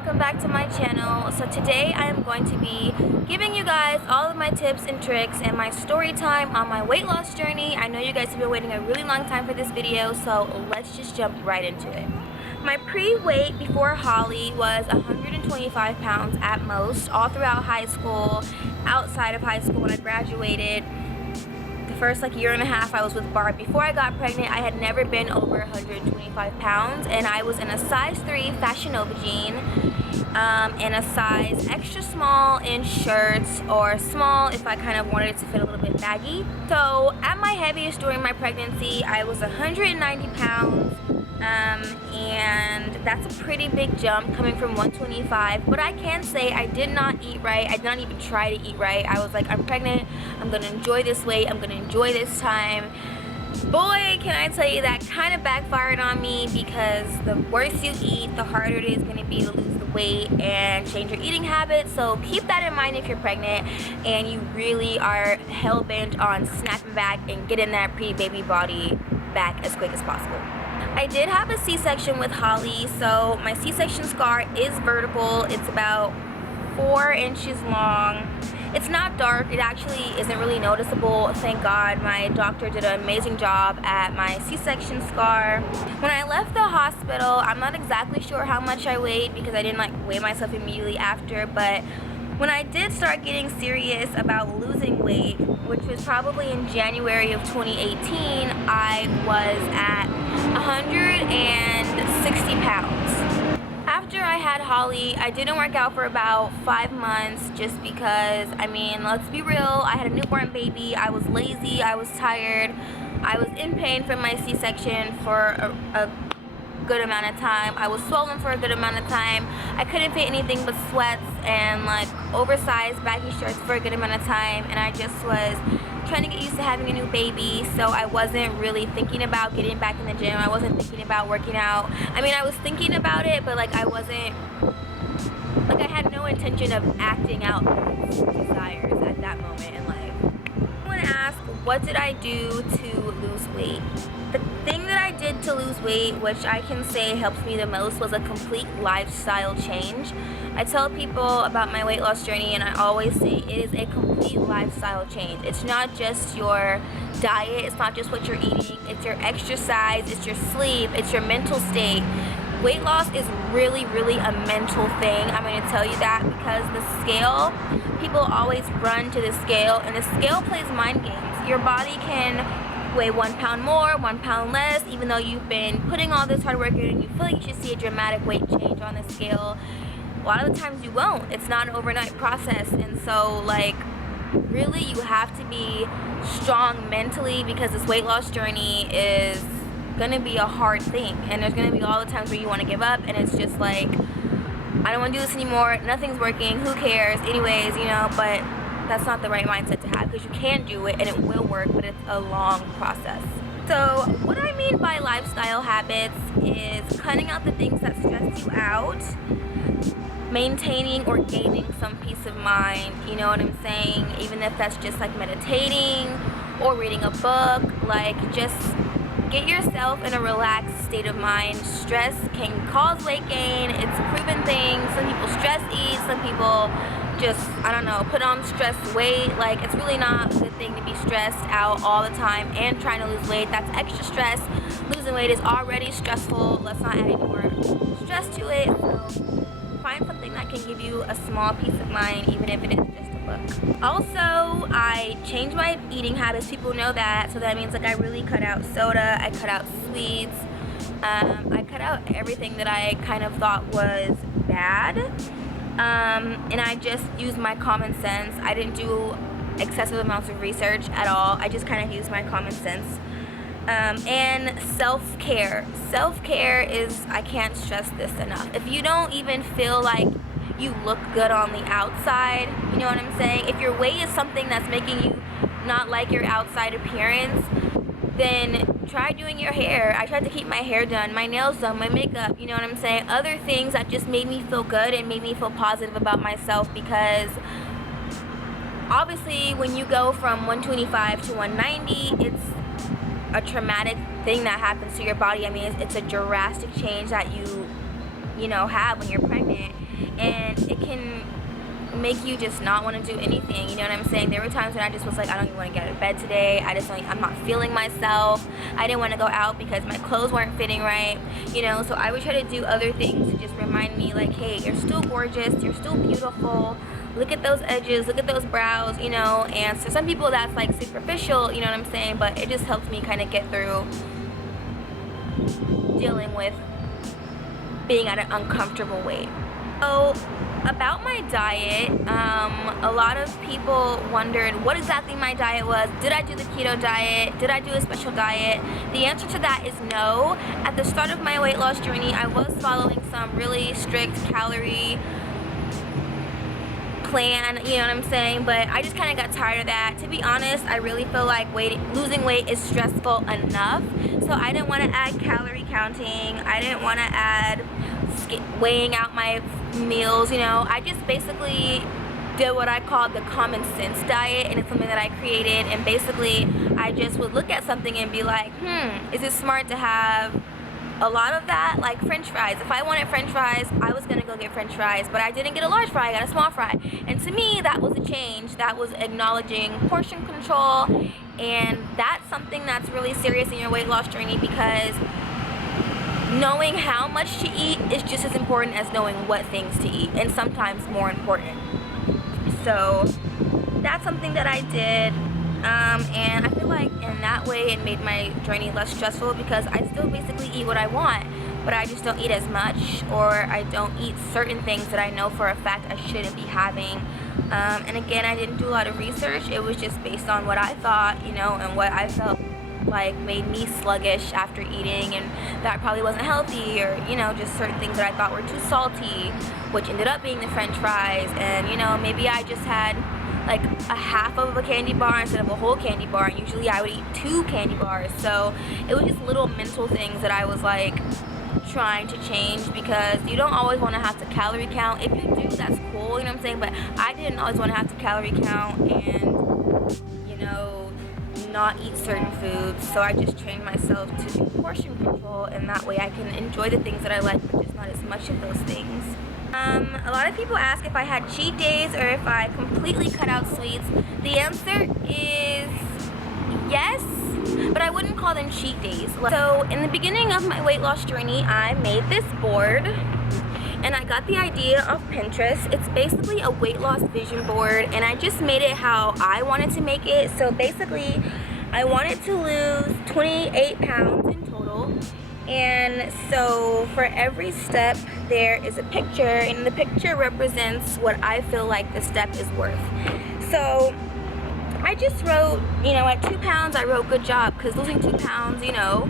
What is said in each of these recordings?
welcome back to my channel. So today I am going to be giving you guys all of my tips and tricks and my story time on my weight loss journey. I know you guys have been waiting a really long time for this video, so let's just jump right into it. My pre-weight before Holly was 125 pounds at most, all throughout high school, outside of high school when I graduated. The first year and a half I was with Barb. Before I got pregnant, I had never been over 125 pounds, and I was in a size 3 Fashion Nova jean, and a size extra small in shirts, or small if I kind of wanted it to fit a little bit baggy. So at my heaviest during my pregnancy, I was 190 pounds. And that's a pretty big jump coming from 125, but I can say I did not eat right. I did not even try to eat right. I was like, I'm pregnant, I'm gonna enjoy this weight, I'm gonna enjoy this time. Boy, can I tell you, that kind of backfired on me, because the worse you eat, the harder it is gonna be to lose the weight and change your eating habits. So keep that in mind if you're pregnant and you really are hell-bent on snapping back and getting that pre-baby body back as quick as possible. I did have a C-section with Holly, so my C-section scar is vertical. It's about 4 inches long. It's not dark. It actually isn't really noticeable. Thank God. My doctor did an amazing job at my C-section scar. When I left the hospital, I'm not exactly sure how much I weighed, because I didn't weigh myself immediately after, but when I did start getting serious about losing weight, which was probably in January of 2018, I was at 160 pounds. After I had Holly, I didn't work out for about 5 months, just because, I mean, let's be real, I had a newborn baby, I was lazy, I was tired, I was in pain from my C-section for a good amount of time. I was swollen for a good amount of time. I couldn't fit anything but sweats and oversized baggy shirts for a good amount of time, and I just was trying to get used to having a new baby, so I wasn't really thinking about getting back in the gym. I wasn't thinking about working out. I mean, I was thinking about it, but I wasn't, I had no intention of acting out those desires at that moment in life. I want to ask, what did I do to lose weight? The thing that I did to lose weight, which I can say helps me the most, was a complete lifestyle change. I tell people about my weight loss journey, and I always say it is a complete lifestyle change. It's not just your diet, it's not just what you're eating, it's your exercise, it's your sleep, it's your mental state. Weight loss is really, really a mental thing. I'm going to tell you that, because the scale, people always run to the scale, and the scale plays mind games. Your body can weigh 1 pound more, 1 pound less, even though you've been putting all this hard work in and you feel like you should see a dramatic weight change on the scale. A lot of the times you won't. It's not an overnight process, and so really you have to be strong mentally, because this weight loss journey is gonna be a hard thing, and there's gonna be all the times where you want to give up, and it's just I don't want to do this anymore, nothing's working, who cares, anyways, but that's not the right mindset to have, because you can do it and it will work, but it's a long process. So what I mean by lifestyle habits is cutting out the things that stress you out, maintaining or gaining some peace of mind, you know what I'm saying? Even if that's just meditating or reading a book, just get yourself in a relaxed state of mind. Stress can cause weight gain. It's a proven thing. Some people stress eat, some people just, I don't know, put on stress weight. It's really not a good thing to be stressed out all the time and trying to lose weight. That's extra stress. Losing weight is already stressful. Let's not add any more stress to it. So find something that can give you a small peace of mind, even if it is just a book. Also, I changed my eating habits. People know that, so that means I really cut out soda, I cut out sweets, I cut out everything that I kind of thought was bad, and I just used my common sense. I didn't do excessive amounts of research at all. I just kind of used my common sense. And self-care. Self-care is, I can't stress this enough. If you don't even feel like you look good on the outside, you know what I'm saying? If your weight is something that's making you not like your outside appearance, then try doing your hair. I tried to keep my hair done, my nails done, my makeup, you know what I'm saying? Other things that just made me feel good and made me feel positive about myself, because obviously when you go from 125 to 190, it's a traumatic thing that happens to your body. I mean, it's a drastic change that you have when you're pregnant. and it can make you just not want to do anything, you know what I'm saying? There were times when I just was like, I don't even want to get out of bed today. I'm not feeling myself. I didn't want to go out because my clothes weren't fitting right, you know? So I would try to do other things to just remind me like, hey, you're still gorgeous, you're still beautiful. Look at those edges, look at those brows, you know? And so some people that's like superficial, you know what I'm saying? But it just helps me kind of get through dealing with being at an uncomfortable weight. So about my diet, a lot of people wondered what exactly my diet was. Did I do the keto diet? Did I do a special diet? The answer to that is no. At the start of my weight loss journey, I was following some really strict calorie plan, you know what I'm saying? But I just kind of got tired of that. To be honest, I really feel like losing weight is stressful enough. So I didn't want to add calorie counting. I didn't want to add weighing out my meals, you know. I just basically did what I called the common sense diet, and it's something that I created. And basically I just would look at something and be like, is it smart to have a lot of that? Like french fries. If I wanted french fries, I was gonna go get french fries, but I didn't get a large fry, I got a small fry. And to me, that was a change. That was acknowledging portion control, and that's something that's really serious in your weight loss journey, because knowing how much to eat is just as important as knowing what things to eat, and sometimes more important. So that's something that I did, and I feel like in that way it made my journey less stressful, because I still basically eat what I want, but I just don't eat as much, or I don't eat certain things that I know for a fact I shouldn't be having. And again, I didn't do a lot of research. It was just based on what I thought, you know, and what I felt like made me sluggish after eating, and that probably wasn't healthy, or you know, just certain things that I thought were too salty, which ended up being the french fries. And you know, maybe I just had like a half of a candy bar instead of a whole candy bar, and usually I would eat 2 candy bars. So it was just little mental things that I was like trying to change, because you don't always want to have to calorie count. If you do, that's cool, you know what I'm saying? But I didn't always want to have to calorie count and, you know, not eat certain foods. So I just trained myself to do portion control, and that way I can enjoy the things that I like, but just not as much of those things. A lot of people ask if I had cheat days or if I completely cut out sweets. The answer is yes, but I wouldn't call them cheat days. So in the beginning of my weight loss journey, I made this board, and I got the idea off Pinterest. It's basically a weight loss vision board, and I just made it how I wanted to make it. So basically, I wanted to lose 28 pounds in total. And so for every step, there is a picture, and the picture represents what I feel like the step is worth. So I just wrote, you know, at 2 pounds, I wrote good job, because losing 2 pounds, you know,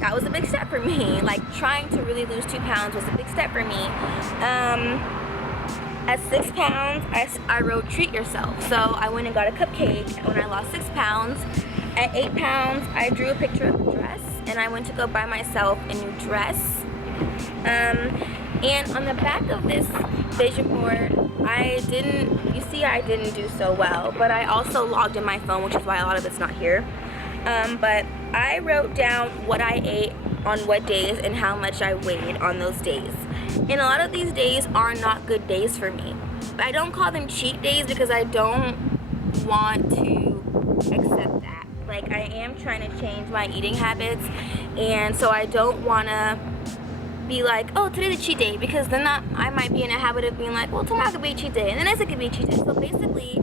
that was a big step for me. Like trying to really lose 2 pounds was a big step for me. At 6 pounds, I wrote treat yourself. So I went and got a cupcake when I lost 6 pounds. At 8 pounds, I drew a picture of a dress, and I went to go buy myself a new dress. And on the back of this vision board, I didn't do so well, but I also logged in my phone, which is why a lot of it's not here. But I wrote down what I ate on what days and how much I weighed on those days. And a lot of these days are not good days for me. I don't call them cheat days because I don't want to accept that. Like, I am trying to change my eating habits, and so I don't want to be like, oh, today's a cheat day, because then I might be in a habit of being like, well, tomorrow could be a cheat day, and the next day could be a cheat day. So basically,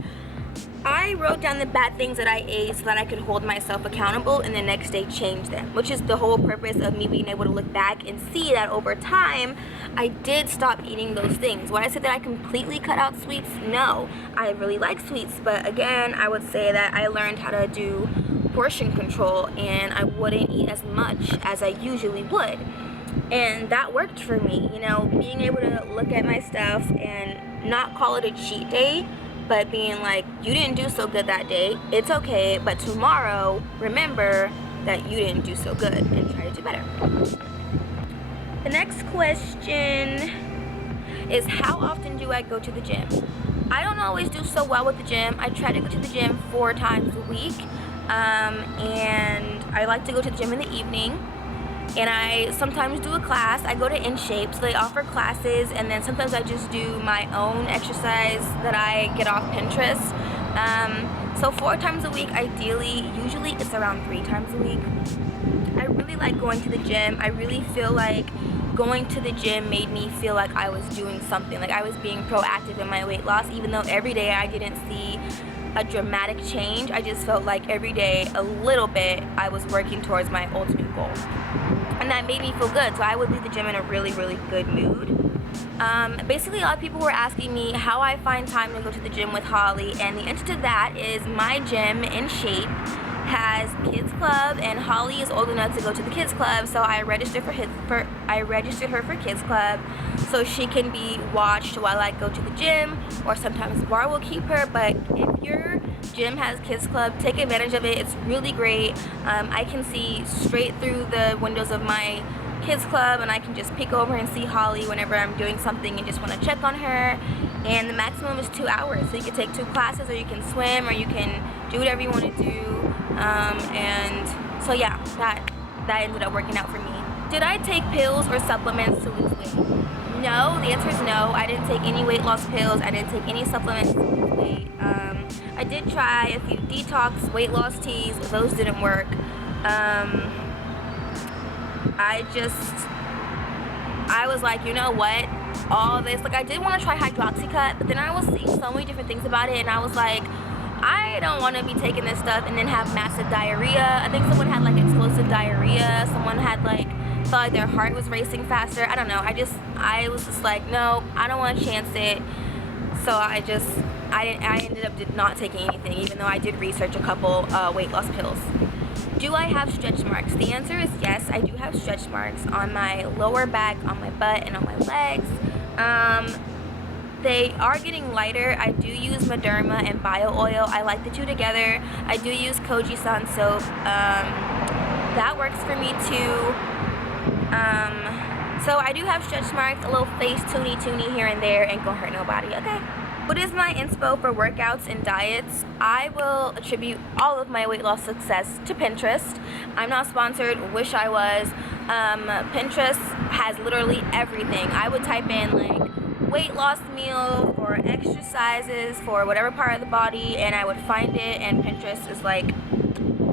I wrote down the bad things that I ate so that I could hold myself accountable and the next day change them, which is the whole purpose of me being able to look back and see that over time, I did stop eating those things. When I said that I completely cut out sweets, no. I really like sweets, but again, I would say that I learned how to do portion control, and I wouldn't eat as much as I usually would. And that worked for me, you know, being able to look at my stuff and not call it a cheat day, but being like, you didn't do so good that day, it's okay, but tomorrow, remember that you didn't do so good and try to do better. The next question is, how often do I go to the gym? I don't always do so well with the gym. I try to go to the gym 4 times a week, and I like to go to the gym in the evening. and I sometimes do a class. I go to In Shape, so they offer classes, and then sometimes I just do my own exercise that I get off Pinterest. So 4 times a week ideally. Usually it's around 3 times a week. I really like going to the gym. I really feel like going to the gym made me feel like I was doing something, like I was being proactive in my weight loss, even though every day I didn't see a dramatic change. I just felt like every day a little bit I was working towards my ultimate goal, and that made me feel good. So I would leave the gym in a really good mood. Basically, a lot of people were asking me how I find time to go to the gym with Holly, and the answer to that is my gym, In Shape, has kids club, and Holly is old enough to go to the kids club, so I registered her for kids club so she can be watched while I go to the gym, or sometimes Bar will keep her. But if your gym has kids club, take advantage of it. It's really great. I can see straight through the windows of my kids club, and I can just peek over and see Holly whenever I'm doing something and just want to check on her. And the maximum is 2 hours, so you can take 2 classes, or you can swim, or you can do whatever you want to do. And so yeah, that ended up working out for me. Did I take pills or supplements to lose weight? No, the answer is no. I didn't take any weight loss pills. I didn't take any supplements to lose weight. I did try a few detox weight loss teas. Those didn't work. I was like, you know what, all this, like I did want to try hydroxycut, but then I was seeing so many different things about it, and I was like, I don't want to be taking this stuff and then have massive diarrhea. I think someone had like explosive diarrhea, someone had like, felt like their heart was racing faster. I don't know, I was just like, no, I don't want to chance it. So I ended up not taking anything, even though I did research a couple weight loss pills. Do I have stretch marks? The answer is yes, I do have stretch marks on my lower back, on my butt, and on my legs. They are getting lighter. I do use Mederma and Bio Oil. I like the two together. I do use Koji-san soap. That works for me too. So I do have stretch marks, a little face toony here and there, ain't gonna hurt nobody, okay? What is my inspo for workouts and diets? I will attribute all of my weight loss success to Pinterest. I'm not sponsored, wish I was. Pinterest has literally everything. I would type in like weight loss meals or exercises for whatever part of the body, and I would find it, and Pinterest is like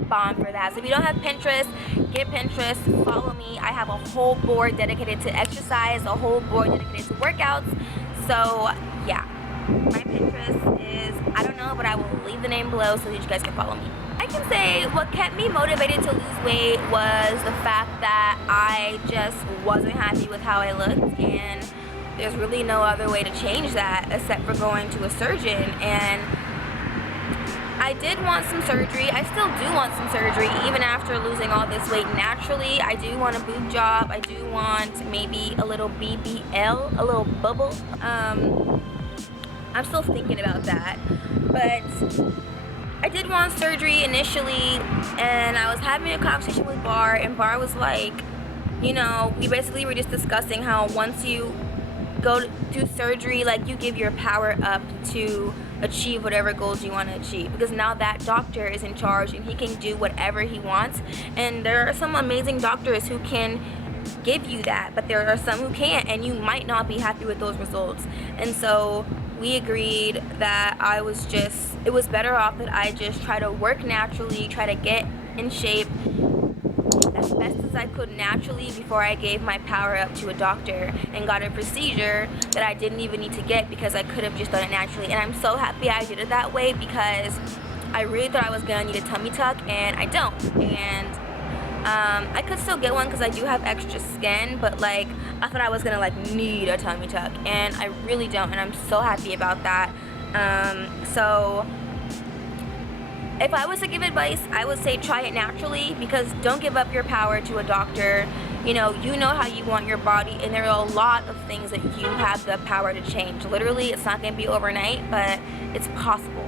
bomb for that. So if you don't have Pinterest, get Pinterest, follow me. I have a whole board dedicated to exercise, a whole board dedicated to workouts. So yeah. My Pinterest is, I don't know, but I will leave the name below so that you guys can follow me. I can say what kept me motivated to lose weight was the fact that I just wasn't happy with how I looked, and there's really no other way to change that except for going to a surgeon. And I did want some surgery. I still do want some surgery even after losing all this weight naturally. I do want a boob job. I do want maybe a little BBL, a little bubble. I'm still thinking about that, but I did want surgery initially, and I was having a conversation with Bar, and Bar was like, you know, we basically were just discussing how once you go do surgery, like you give your power up to achieve whatever goals you want to achieve, because now that doctor is in charge and he can do whatever he wants. And there are some amazing doctors who can give you that, but there are some who can't, and you might not be happy with those results. And so we agreed that it was better off that I just try to work naturally, try to get in shape as best as I could naturally before I gave my power up to a doctor and got a procedure that I didn't even need to get, because I could have just done it naturally. And I'm so happy I did it that way, because I really thought I was gonna need a tummy tuck, and I don't. And I could still get one because I do have extra skin, but like I thought I was gonna like need a tummy tuck, and I really don't, and I'm so happy about that. So if I was to give advice, I would say try it naturally, because don't give up your power to a doctor. You know how you want your body, and there are a lot of things that you have the power to change. Literally, it's not gonna be overnight, but it's possible.